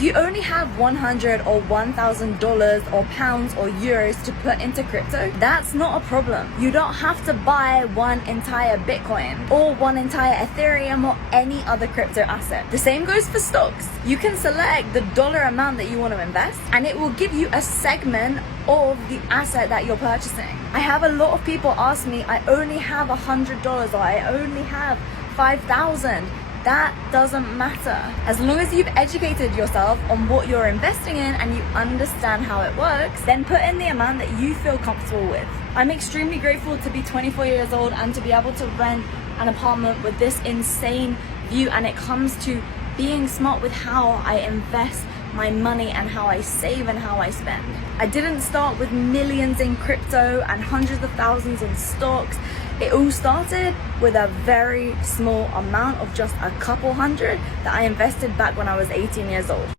If you only have $100 or $1,000 or pounds or euros to put into crypto, that's not a problem. You don't have to buy one entire Bitcoin or one entire Ethereum or any other crypto asset. The same goes for stocks. You can select the dollar amount that you want to invest and it will give you a segment of the asset that you're purchasing. I have a lot of people ask me, I only have $100 or I only have 5,000. That doesn't matter. As long as you've educated yourself on what you're investing in and you understand how it works, then put in the amount that you feel comfortable with. I'm extremely grateful to be 24 years old and to be able to rent an apartment with this insane view, and it comes to being smart with how I invest my money and how I save and how I spend. I didn't start with millions in crypto and hundreds of thousands in stocks. It all started with a very small amount of just a couple hundred that I invested back when I was 18 years old.